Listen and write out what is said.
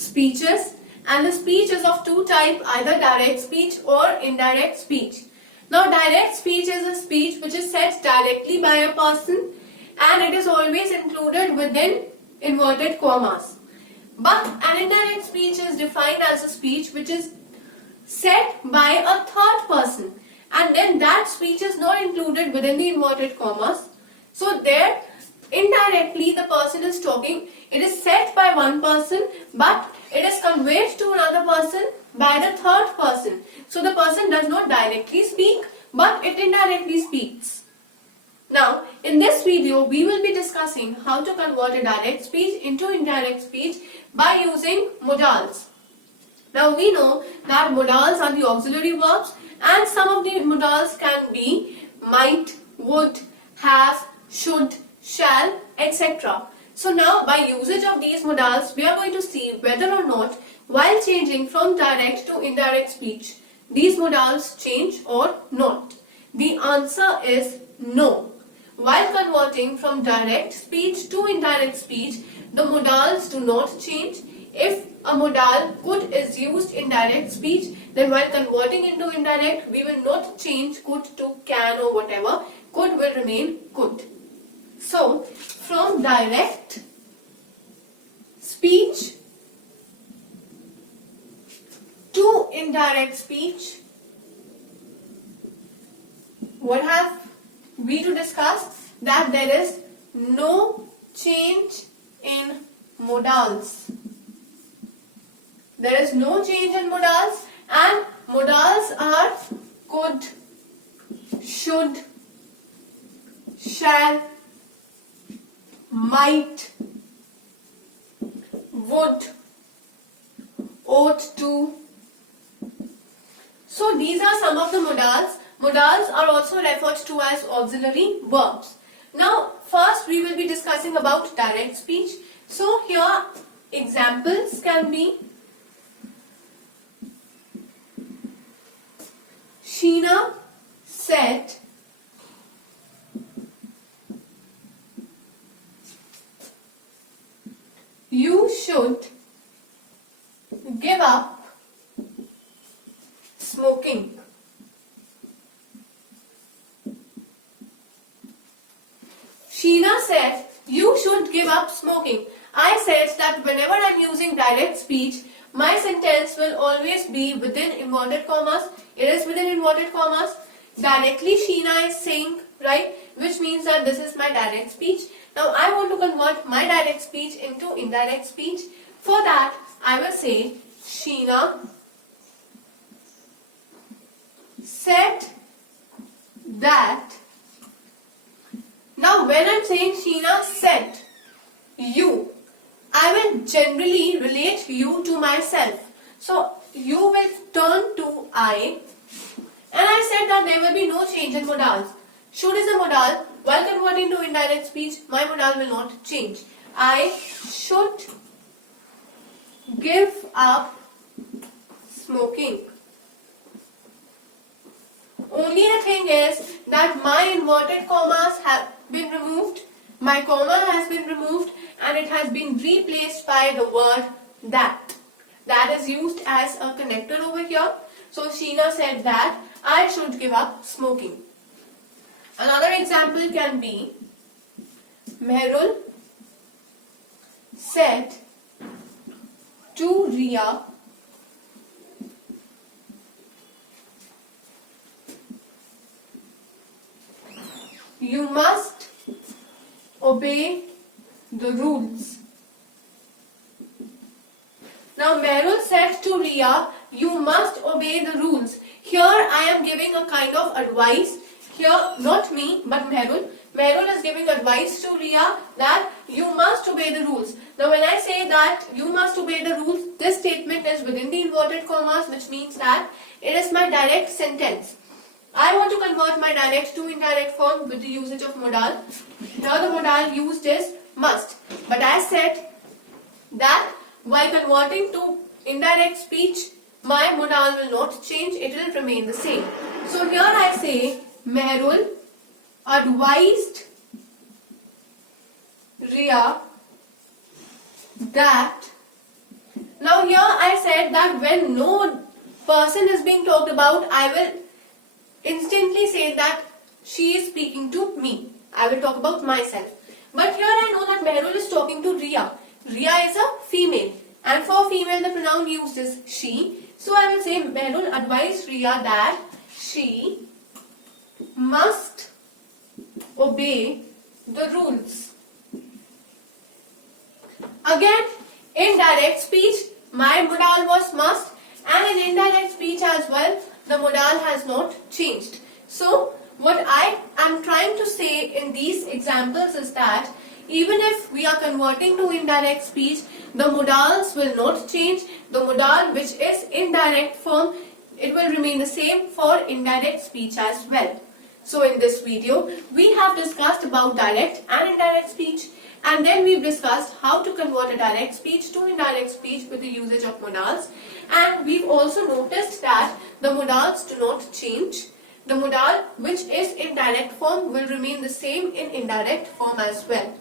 speeches, and the speech is of two types, either direct speech or indirect speech. Now direct speech is a speech which is said directly by a person and it is always included within inverted commas. But an indirect speech is defined as a speech which is said by a third person and then that speech is not included within the inverted commas. So there indirectly the person is talking, it is said by one person but it is conveyed to another person by the third person. So the person does not directly speak but it indirectly speaks. Now in this video we will be discussing how to convert a direct speech into indirect speech by using modals. Now we know that modals are the auxiliary verbs and some of the modals can be might, would, have, should, shall, etc. So now by usage of these modals we are going to see whether or not while changing from direct to indirect speech these modals change or not. The answer is no. While converting from direct speech to indirect speech the modals do not change. If a modal could is used in direct speech, then while converting into indirect we will not change could to can or whatever. Could will remain could. So from direct speech to indirect speech, what have we to discuss? That there is no change in modals. There is no change in modals and modals are could, should, shall, might, would, ought to. So these are some of the modals. Modals are also referred to as auxiliary verbs. Now first we will be discussing about direct speech. So here examples can be Sheena said you should give up smoking. Sheena said you should give up smoking. I said that whenever I am using direct speech my sentence will always be within inverted commas. It is within inverted commas. Directly Sheena is saying, right, which means that this is my direct speech. Now I want to convert my direct speech into indirect speech. For that I will say Sheena said that. Now when I am saying Sheena said you, I will generally relate you to myself. So you will turn to I and I said that there will be no change in modals. Should is a modal. While converting to indirect speech my modal will not change. I should give up smoking. Only the thing is that my inverted commas have been removed. My comma has been removed and it has been replaced by the word that. That is used as a connector over here. So Sheena said that I should give up smoking. Another example can be Mrinal said to Riya you must obey the rules. Now Mrinal said to Riya, you must obey the rules. Here I am giving a kind of advice. Here not me but Mrinal. Mrinal is giving advice to Riya that you must obey the rules. Now when I say that you must obey the rules, this statement is within the inverted commas, which means that it is my direct sentence. I want to convert my direct to indirect form with the usage of modal. Now the modal used is must. But I said that while converting to indirect speech, my modal will not change, it will remain the same. So here I say Mrinal advised Riya that Now here I said that when no person is being talked about, I will instantly say that she is speaking to me. I will talk about myself. But here I know that Mehrul is talking to Riya. Riya is a female, and for female the pronoun used is she. So I will say Mehrul advised Riya that she must obey the rules. Again, in direct speech, my modal was must, and in indirect speech as well, the modal has not changed. So, what I am trying to say in these examples is that even if we are converting to indirect speech, the modals will not change. The modal which is in direct form, it will remain the same for indirect speech as well. So in this video, we have discussed about direct and indirect speech, and then we've discussed how to convert a direct speech to indirect speech with the usage of modals, and we've also noticed that the modals do not change. The modal which is in direct form will remain the same in indirect form as well.